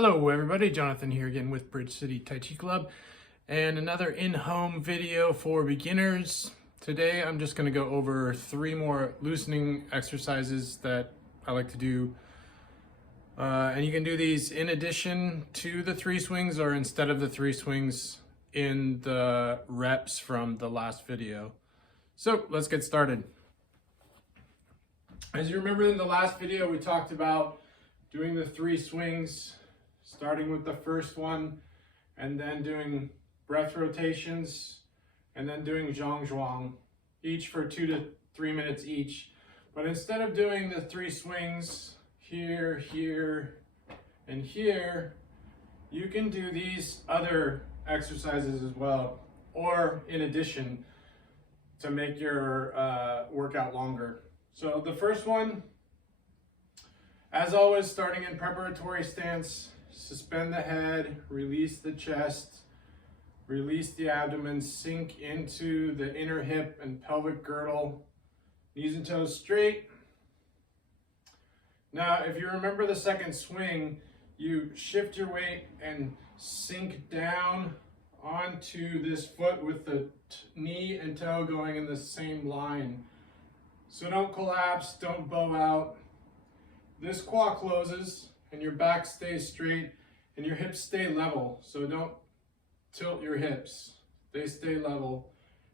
Hello everybody, Jonathan here again with Bridge City Tai Chi Club and another in-home video for beginners. Today I'm just going to go over 3 more loosening exercises that I like to do. And you can do these in addition to the 3 swings or instead of the 3 swings in the reps from the last video. So let's get started. As you remember in the last video we talked about doing the 3 swings, starting with the first one and then doing breath rotations and then doing zhang zhuang, each for 2 to 3 minutes each. But instead of doing the 3 swings here, here, and here, you can do these other exercises as well, or in addition, to make your workout longer. So the first one, as always, starting in preparatory stance, suspend the head, release the chest, release the abdomen, sink into the inner hip and pelvic girdle, knees and toes straight. Now, if you remember the second swing, you shift your weight and sink down onto this foot with the knee and toe going in the same line. So don't collapse, don't bow out. This quad closes and your back stays straight and your hips stay level. So don't tilt your hips, they stay level.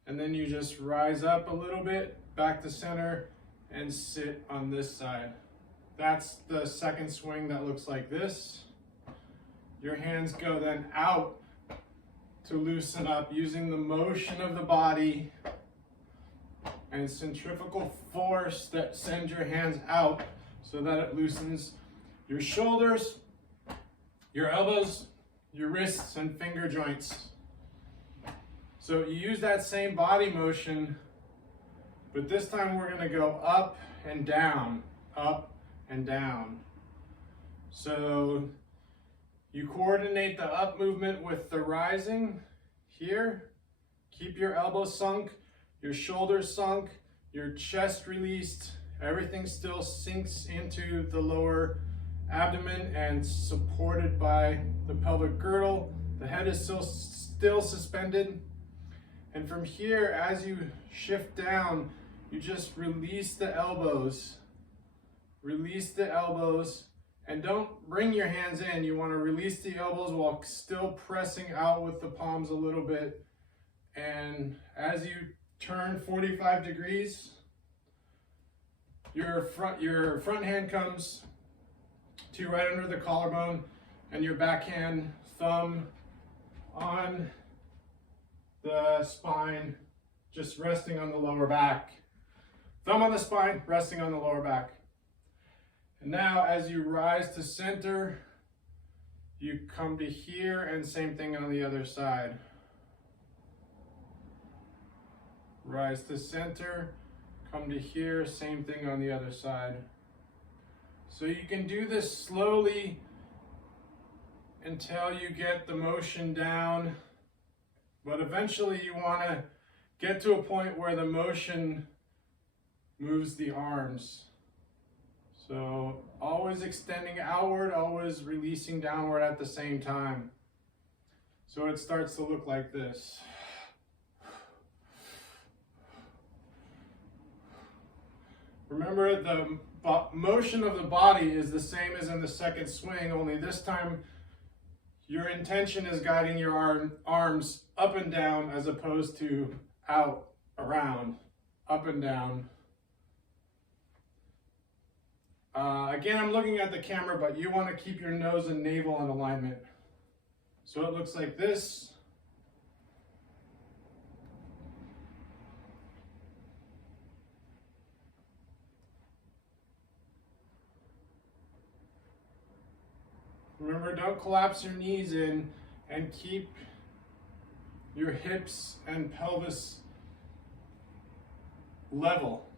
And then you just rise up a little bit, back to center, and sit on this side. That's the second swing that looks like this. Your hands go then out to loosen up using the motion of the body and centrifugal force that sends your hands out so that it loosens your shoulders, your elbows, your wrists, and finger joints. So you use that same body motion, but this time we're going to go up and down, up and down. So you coordinate the up movement with the rising here. Keep your elbows sunk, your shoulders sunk, your chest released. Everything still sinks into the lower abdomen and supported by the pelvic girdle. The head is still suspended. And from here, as you shift down, you just release the elbows. Release the elbows. And don't bring your hands in. You want to release the elbows while still pressing out with the palms a little bit. And as you turn 45 degrees, your front hand comes to right under the collarbone and your backhand thumb on the spine, just resting on the lower back. Thumb on the spine, resting on the lower back. And now as you rise to center, you come to here, and same thing on the other side. Rise to center, come to here, same thing on the other side. So you can do this slowly until you get the motion down, but eventually you want to get to a point where the motion moves the arms. So always extending outward, always releasing downward at the same time. So it starts to look like this. Remember, the motion of the body is the same as in the second swing, only this time your intention is guiding your arms up and down as opposed to out, around, up and down. Again, I'm looking at the camera, but you want to keep your nose and navel in alignment. So it looks like this. Remember, don't collapse your knees in, and keep your hips and pelvis level.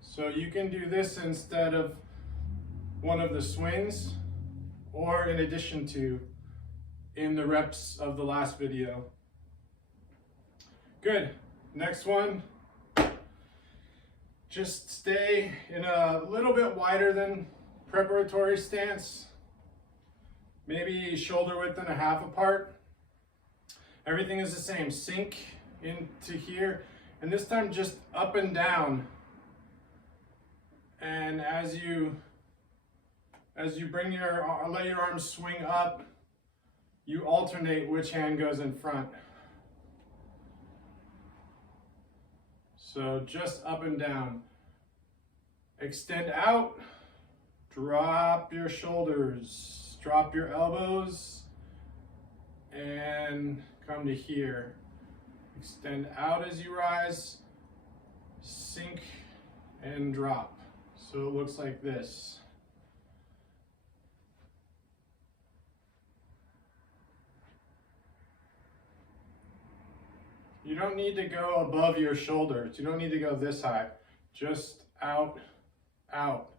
So you can do this instead of one of the swings, or in addition to in the reps of the last video. Good. Next one. Just stay in a little bit wider than preparatory stance. Maybe shoulder width and a half apart. Everything is the same. Sink into here, and this time just up and down. And as you bring let your arms swing up, you alternate which hand goes in front. So just up and down. Extend out, drop your shoulders, drop your elbows, and come to here. Extend out as you rise, sink and drop. So it looks like this. You don't need to go above your shoulders. You don't need to go this high. Just out, out,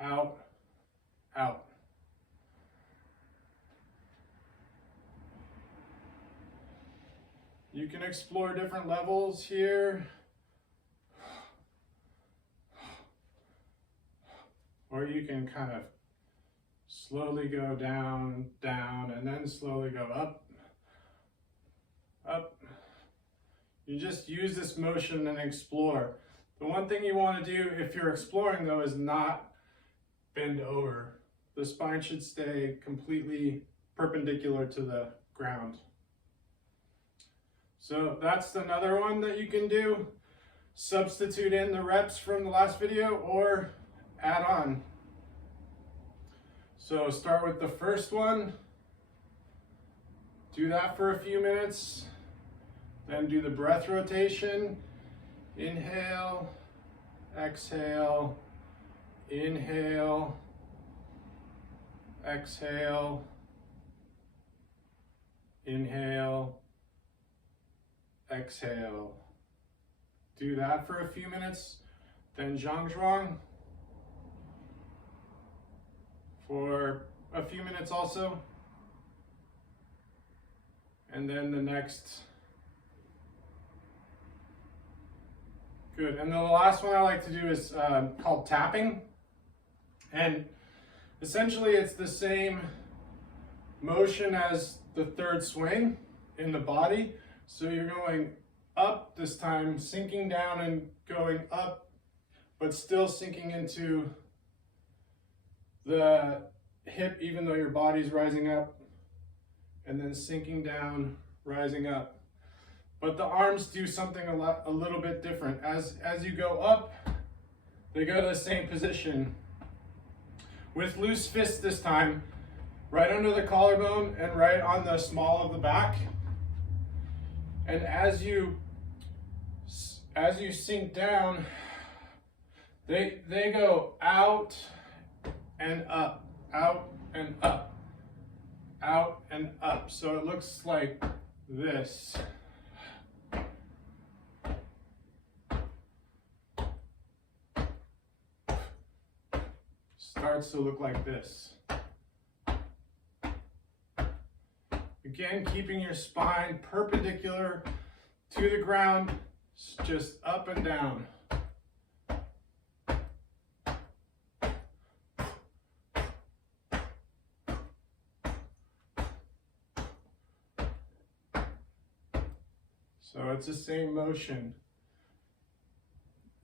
out, out. You can explore different levels here. Or you can kind of slowly go down, down, and then slowly go up, up. You just use this motion and explore. The one thing you want to do if you're exploring though is not bend over. The spine should stay completely perpendicular to the ground. So that's another one that you can do. Substitute in the reps from the last video or add on. So start with the first one. Do that for a few minutes. Then do the breath rotation. Inhale, exhale, inhale, exhale, inhale, exhale. Do that for a few minutes. Then Zhangzhuang for a few minutes also. And then the next. Good. And then the last one I like to do is called tapping. And essentially it's the same motion as the third swing in the body. So you're going up this time, sinking down and going up, but still sinking into the hip even though your body's rising up, and then sinking down, rising up. But the arms do something a little bit different. As you go up, they go to the same position. With loose fists this time, right under the collarbone and right on the small of the back. And as you sink down, they go out and up, out and up, out and up. So it looks like this. Starts to look like this. Again, keeping your spine perpendicular to the ground, just up and down. So it's the same motion.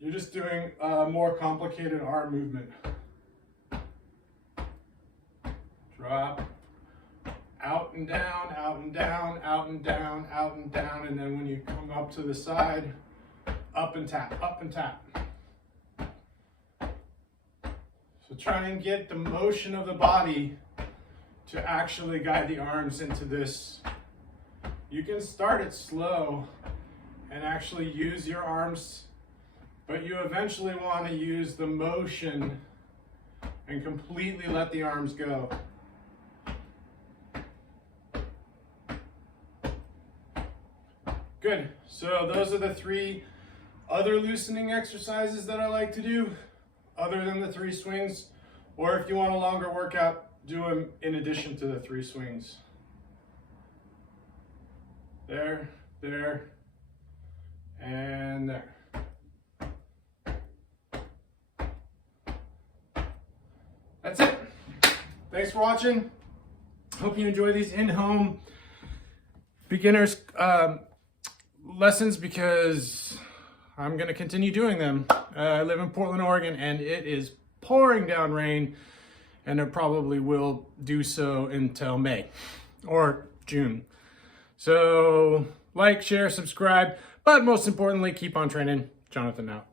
You're just doing a more complicated arm movement. Drop, out and down, out and down, out and down, out and down, and then when you come up to the side, up and tap, up and tap. So try and get the motion of the body to actually guide the arms into this. You can start it slow and actually use your arms, but you eventually want to use the motion and completely let the arms go. Good. So those are the 3 other loosening exercises that I like to do, other than the 3 swings. Or if you want a longer workout, do them in addition to the 3 swings. There, there, And there. That's it. Thanks for watching. Hope you enjoy these in-home beginners lessons, because I'm going to continue doing them. I live in Portland, Oregon, and it is pouring down rain, and it probably will do so until May or June. So like, share, subscribe, but most importantly, keep on training. Jonathan out.